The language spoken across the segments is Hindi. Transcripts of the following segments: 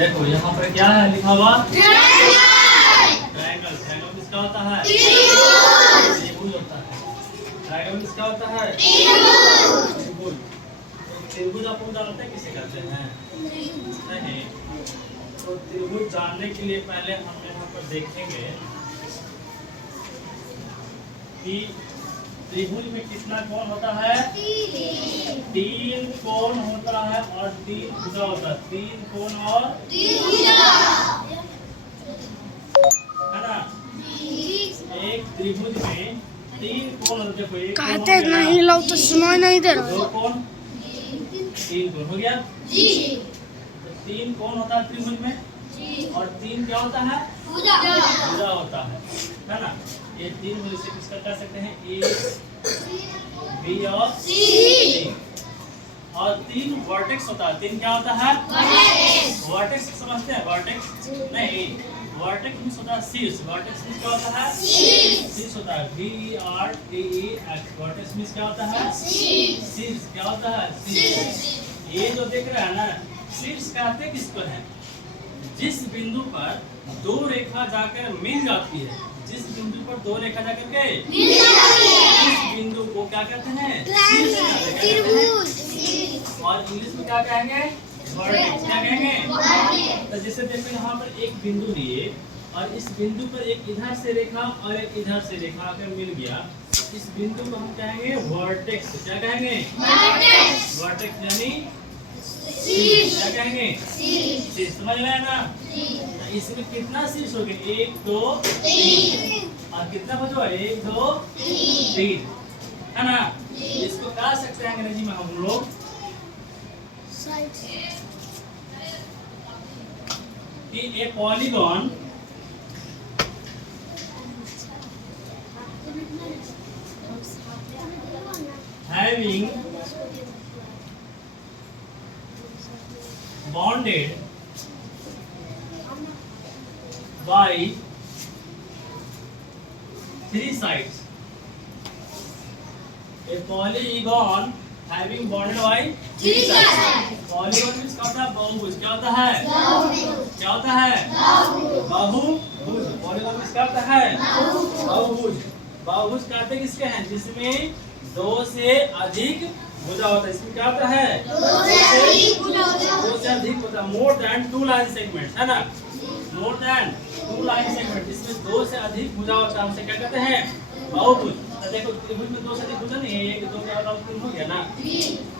देखो यहाँ पर क्या है लिखा हुआ? ट्रायंगल। ट्रायंगल किसका होता है? त्रिभुज होता है। ट्रायंगल किसका होता है? त्रिभुज। तो त्रिभुज अपन जानते हैं किसे कहते हैं? नहीं। तो त्रिभुज जानने के लिए पहले हम यहाँ पर देखेंगे कि त्रिभुज में कितना कोण होता है? 3 कोण होता है और 3 भुजा होता है। 3 कोण और 3 भुजा है ना। एक त्रिभुज में 3 कोण होते हैं। एक कहते नहीं लोग तो सुनाई नहीं दे रहा। 2 कोण 3 कोण हो गया जी। तो 3 कोण होता है त्रिभुज में जी। और 3 क्या होता है? भुजा होता है ना। ये 3 भुज से किसका कर सकते हैं? ए बी और सी। और 3 वर्टेक्स होता है। 3 क्या होता है? वर्टेक्स समझते हैं? वर्टेक्स नहीं, वर्टेक्स मींस होता है शीर्ष। वर्टेक्स मींस क्या होता है? शीर्ष होता है। VERTEX। वर्टेक्स मींस क्या होता है? शीर्ष। क्या होता है? शीर्ष। ये जो देख रहा है ना, शीर्ष कहते किसको है? जिस बिंदु पर 2 रेखा जाकर मिल जाती है, जिस बिंदु पर 2 रेखा जाकर के मिल जाती है, इस बिंदु को क्या कहते हैं? त्रिभुज। और इंग्लिश में क्या कहेंगे? वर्टेक्स। क्या कहेंगे? तो जैसे देखो यहाँ पर एक बिंदु लिए और इस बिंदु पर एक इधर से रेखा और एक इधर से रेखा आकर मिल गया, इस बिंदु को हम कहेंगे वर्टेक्स। क्या कहेंगे? वर्टेक्स यानी क्या कहेंगे? शीर्ष। समझ में आया ना? तो इसमें कितना शीर्ष हो गए? 1 2 3 और कितना बचा? 1 2 3 है ना। इसको कह सकते हैं अंग्रेजी में हम लोग कि ए polygon having bounded by 3 sides. A polygon having bounded by 3 sides. Polygon means क्या होता है? बहुभुज। क्या होता है? क्या होता है? बहुभुज। Polygon means क्या होता है? बहुभुज। बहुभुज कहते हैं किसके हैं? जिसमें 2 से अधिक भुजा होता है। इसमें क्या होता है? 2 से अधिक भुजा। मोर देन 2 लाइन सेगमेंट है ना। More than 2 line segment. इसमें 2 से अधिक भुजा होता है, उसे क्या कहते हैं? बहुभुज। तो देखो त्रिभुज में 2 से अधिक भुजा नहीं है, 1 2 के अलावा 3 हो गया ना।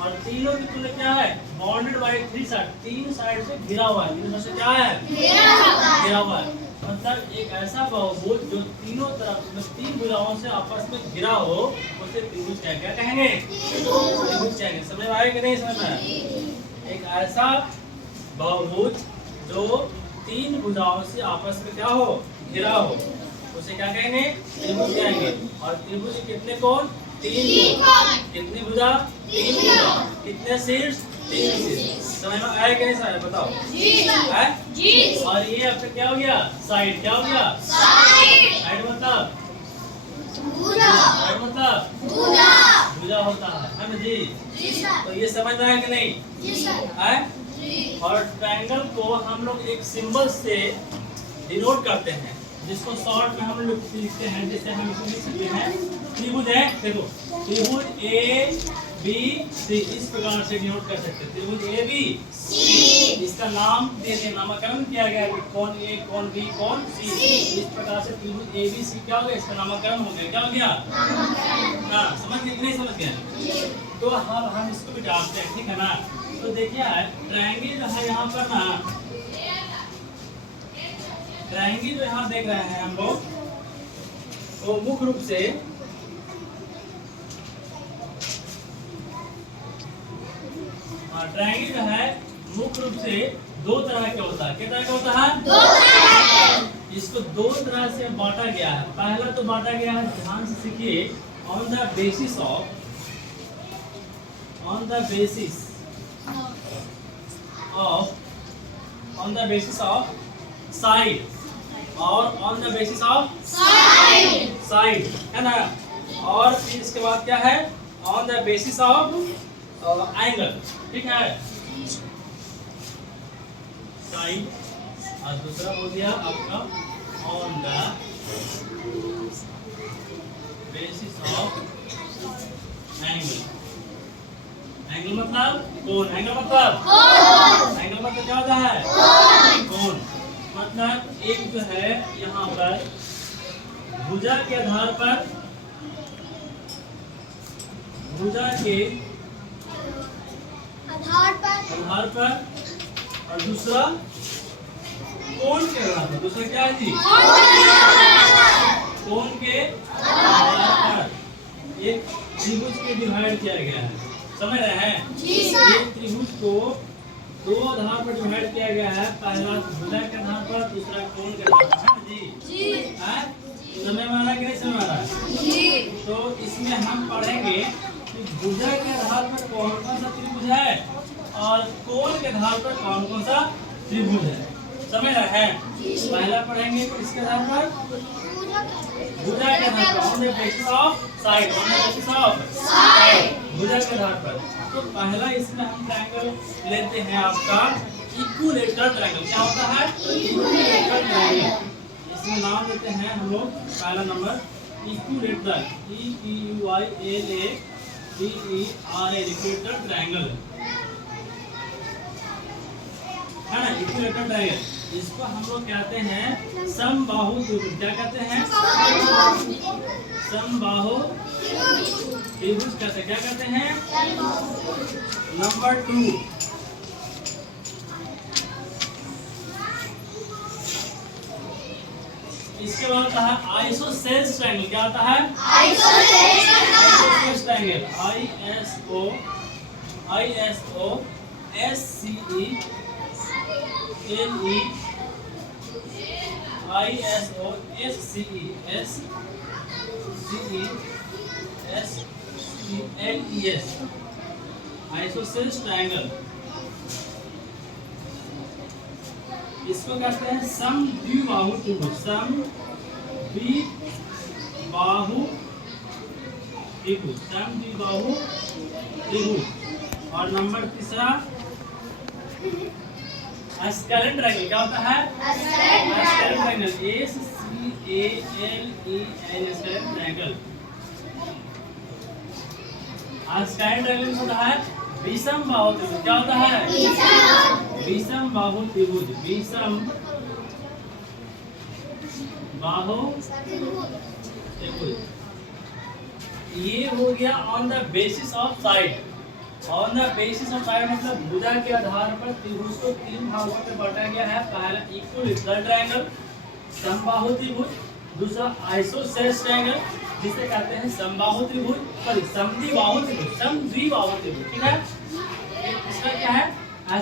और तीनों की तुलना क्या है? Bounded by 3 side. 3 साइड से घिरा हुआ है। तीनों से क्या है? घिरा हुआ है। मतलब एक ऐसा बहुभुज जो तीनों तरफ में 3 भुजाओं से आपस में घिरा हो, उसे त्रिभुज क्या कहेंगे? त्रिभुज कहेंगे। समझ में आया कि नहीं समझ में आया? एक ऐसा बहुभुज जो 3 भुजाओं से आपस में क्या हो? घिरा हो, उसे क्या कहेंगे? त्रिभुज कहेंगे। और त्रिभुज कितने कोण? 3 कोण। कितनी भुजा? 3 भुजा। कितने शीर्ष? 3 शीर्ष। समझ में आया कि नहीं सर? बताओ जी। और ये आपका क्या हो गया? साइड। क्या हो गया? साइड मतलब भुजा होता है ना जी। तो ये समझ में आया कि नहीं? है। और ट्रायंगल को हम लोग एक सिंबल से डिनोट करते हैं, जिसको शॉर्ट में हम लोग लिखते हैं। जैसे हम इसको लिख सकते हैं त्रिभुज है। देखो त्रिभुज ABC इस प्रकार से डिनोट कर सकते हैं। त्रिभुज ABC। इसका नाम दे दे, नामकरण किया गया है। कौन A, कौन B, कौन C। इस प्रकार से त्रिभुज ABC क्या हो गया? इसका नामकरण हो गया। क्या हो गया? हाँ, समझ गए कि नहीं समझ गए? तो हम इसको भी डालते हैं, ठीक है ना। तो देखिए ट्रायंगल जो है यहाँ पर ना, ट्रायंगल जो यहाँ देख रहे हैं हम लोग, वो मुख्य रूप से ट्रायंगल जो है मुख्य रूप से 2 तरह के होता है। कितना का होता है? 2 तरह। इसको 2 तरह से बांटा गया है। पहला तो बांटा गया है, ध्यान से सीखिए, on the basis of side और on the basis of side है ना। और फिर इसके बाद क्या है? On the basis of angle. ठीक है, साइड साइड और दूसरा हो गया आपका on the basis of angle. Angle मतलब कोण, एंगल मतलब क्या होता है? कोण। मतलब एक जो है यहाँ पर भुजा के आधार पर और दूसरा कोण के आधार पर। दूसरा क्या है जी? कोण के आधार पर एक त्रिभुज के डिवाइड किया गया है। समझ रहे हैं? ये त्रिभुज को दो आधार पर डिवाइड किया गया है। पहला भुजा के आधार पर, दूसरा कोण के आधार पर। जी समय माना कि नहीं समय माना? तो इसमें हम पढ़ेंगे कि भुजा के आधार पर कौन कौन सा त्रिभुज है और कोण के आधार पर कौन कौन सा त्रिभुज है। समझ रहे हैं? पहला पढ़ेंगे इसके आधार पर भुजा के आधार पर, on the basis of side, on the basis of भुजा के आधार पर। तो पहला इसमें हम ट्रायंगल लेते हैं आपका इक्विलेटरल ट्रायंगल। क्या होता है? Equilateral triangle. इसमें नाम देते हैं हम लोग पहला number equilateral, EQUILATERAL equilateral triangle है ना। इक्विलेटरल ट्रायंगल इसको हम लोग कहते हैं समबाहु त्रिभुज। क्या कहते हैं? समबाहु त्रिभुज कहते हैं। क्या कहते हैं? नंबर 2 इसके बाद होता है आइसोसेल्स ट्रायंगल। क्या होता है? Isosceles triangle, isosceles triangle. इसको कहते हैं समद्विबाहु त्रिभुज। समद्विबाहु त्रिभुज। और नंबर तीसरा स्केलेन ट्रायंगल। क्या होता है? Scalene triangle, SCALEN scalene triangle. Scalene triangle होता है विषम बाहु त्रिभुज। क्या होता है? विषम बाहु त्रिभुज। विषम बाहु त्रिभुज। ये हो गया on the basis of side. On the basis of side मतलब भुजा के आधार पर त्रिभुज को तीन भागों में बांटा गया है। पहला इक्विलेटरल ट्रायंगल, समबाहु त्रिभुज। दूसरा आइसोसेल्स ट्रायंगल जिसे कहते हैं समबाहु त्रिभुज, सॉरी समद्विबाहु त्रिभुज, समद्विबाहु त्रिभुज। ठीक है? इसका क्या है?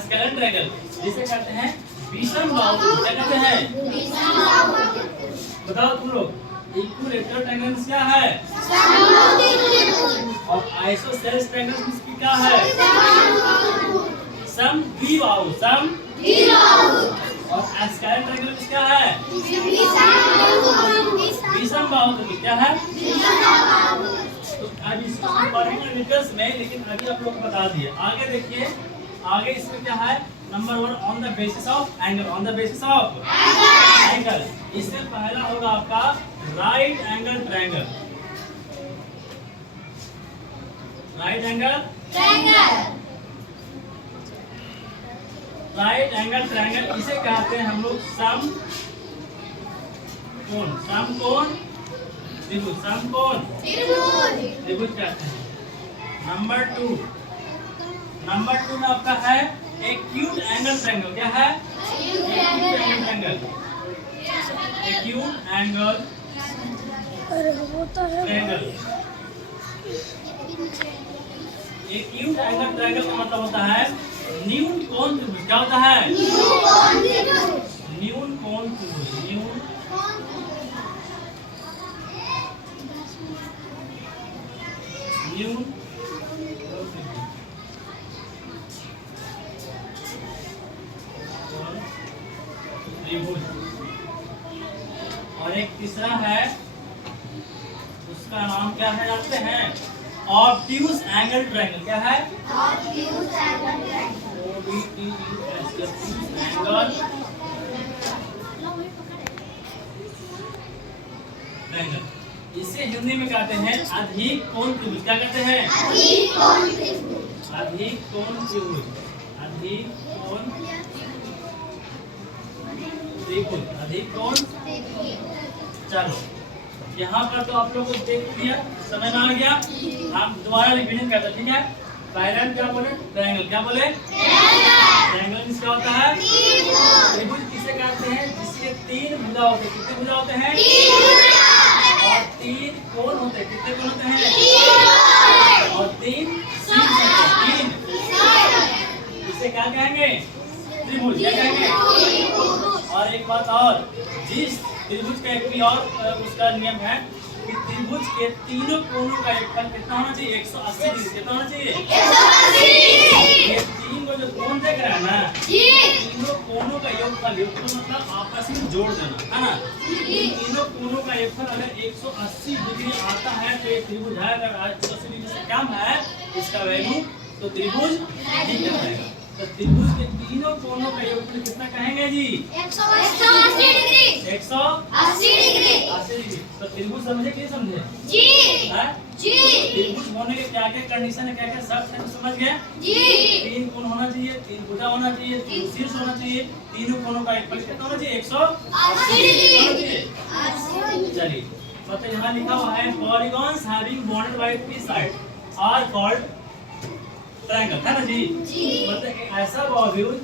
स्केलेन ट्रायंगल जिसे कहते हैं विषम बाहु त्रिभुज। क्या कहते हैं? बताओ तुम लोग, इक्विलेटरल ट्रायंगल क्या है? और आइसोसेल्स ट्रायंगल की क्या है? समद्विबाहु। और स्केलेन ट्रायंगल क्या है? विषम बाहु त्रिभुज। क्या है? तो अब इसको पढ़ेंगे डिटेल्स में, लेकिन अभी आप लोग बता दिए। आगे देखिए, आगे इसमें क्या है? Number 1 on the basis of angle. On the basis of angle इसमें पहला होगा आपका right angle triangle. Right angle triangle इसे कहते हैं हम लोग समकोण त्रिभुज। समकोण त्रिभुज कहते हैं। नंबर 2 में आपका है एक्यूट एंगल ट्रायंगल। क्या है? Acute angle triangle acute angle triangle का मतलब होता है न्यून कोण त्रिभुज। क्या होता है? न्यून कोण त्रिभुज। त्रिभुज। और एक तीसरा है, उसका नाम क्या है जानते हैं? Obtuse angle triangle. क्या है? Obtuse angle triangle. इसे हिंदी में कहते हैं अधिक कोण त्रिभुज। क्या कहते हैं? अधिक कोण त्रिभुज। अधिक कोण त्रिभुज। अधिक कोण। चलो यहाँ पर तो आप लोग को देख लिया, समझ में आ गया। हम दोबारा रिवीजन करते हैं, ठीक है। पहला क्या बोले? ट्रायंगल। क्या बोले? ट्रायंगल मींस क्या होता है? त्रिभुज किसे कहते हैं? जिसके तीन भुजा होते हैं। कितने भुजा होते हैं? और तीन कोण होते हैं। कितने कोण होते हैं? और तीन शीर्ष होते हैं। इसे क्या कहेंगे? त्रिभुज। क्या कहेंगे? और एक बात और, जिस त्रिभुज का एक भी और उसका नियम है कि त्रिभुज के तीनों कोणों का योगफल कितना होना चाहिए? 180 डिग्री। कितना होना चाहिए? 180। ये तीन को जो कोण देख रहा है ना, तीनों कोणों का योगफल मतलब आपस में जोड़ देना, है ना। इन तीनों कोणों का योगफल अगर 180 डिग्री आता है तो ये त्रिभुज है। अगर 180 डिग्री से कम है इसका वैल्यू तो त्रिभुज नहीं कहलाएगा। तो त्रिभुज के तीनों कोणों का योगफल कितना कहेंगे जी? 180 डिग्री। 180 डिग्री। तो त्रिभुज समझे कि नहीं समझे? जी। त्रिभुज होने के क्या क्या कंडीशन है, क्या क्या शर्त है, तो समझ गए? तीन कोण होना चाहिए, तीन भुजा होना चाहिए, तीन शीर्ष होना चाहिए, तीनों कोणों का योगफल कितना होना चाहिए? 180 डिग्री। चलिए मतलब यहाँ लिखा हुआ है polygons having bonded by three side are called triangle, है ना जी। मतलब ऐसा बहुभुज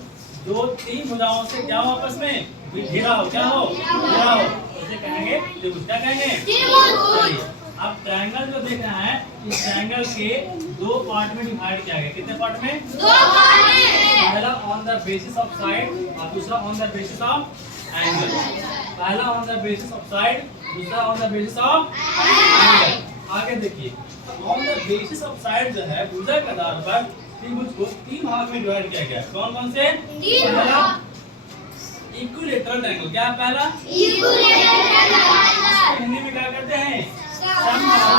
जो तीन भुजाओं से क्या हो आपस में? घिरा हो। क्या हो? घिरा हो। उसे कहेंगे त्रिभुज। क्या कहेंगे? चलिए अब ट्रायंगल जो देख रहे हैं, इस ट्रायंगल के दो पार्ट में डिवाइड किया गया। कितने पार्ट में? दो पार्ट में। पहला on the basis of side और दूसरा on the basis of angle. पहला on the basis of side, दूसरा on the basis of angle. आगे देखिए, on the basis of side जो है भुजा के आधार पर त्रिभुज को तीन भाग में डिवाइड किया गया। कौन कौन से? पहला इक्विलैटरल ट्रायंगल। क्या है पहला? Equilateral triangle. हिंदी में क्या कहते हैं? समबाहु।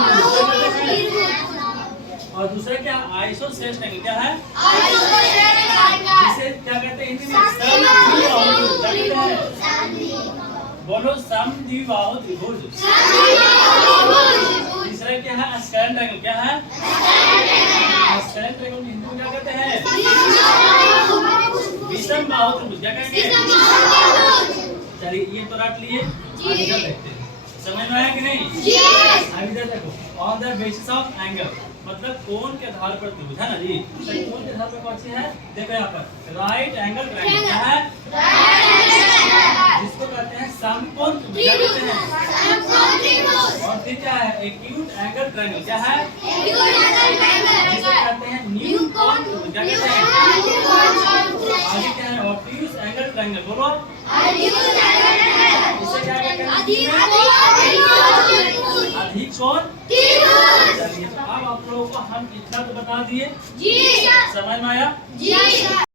और दूसरा क्या? Isosceles triangle. क्या है? Isosceles triangle. जिसे क्या कहते हैं हिंदी में? समद्विबाहु। क्या कहते हैं? बोलो, समद्विबाहु त्रिभुज। तीसरा क्या है? Scalene triangle. क्या है? स्केलेन ट्रायंगल हिंदी में क्या कहते हैं? विषमबाहु त्रिभुज। क्या कहेंगे? चलिए ये तो रट लिए, आगे देखते हैं। समझ में आया कि नहीं? अभी देखो, on the basis of angle मतलब कोण के आधार पर त्रिभुज, है ना जी। तो कोण के आधार पर कौन सी है? देखो यहाँ पर राइट एंगल ट्रायंगल। क्या है? जिसको कहते हैं समकोण त्रिभुज। क्या कहते हैं? और फिर क्या है? Acute angle triangle. क्या है? जिसे कहते हैं न्यू कोण त्रिभुज। क्या कहते हैं? आगे क्या है? Obtuse angle triangle. बोलो, इसे क्या कहते हैं? अधिक कोण त्रिभुज। चलिए अब आप लोगों को हम इतना तो बता दिए। समझ में आया?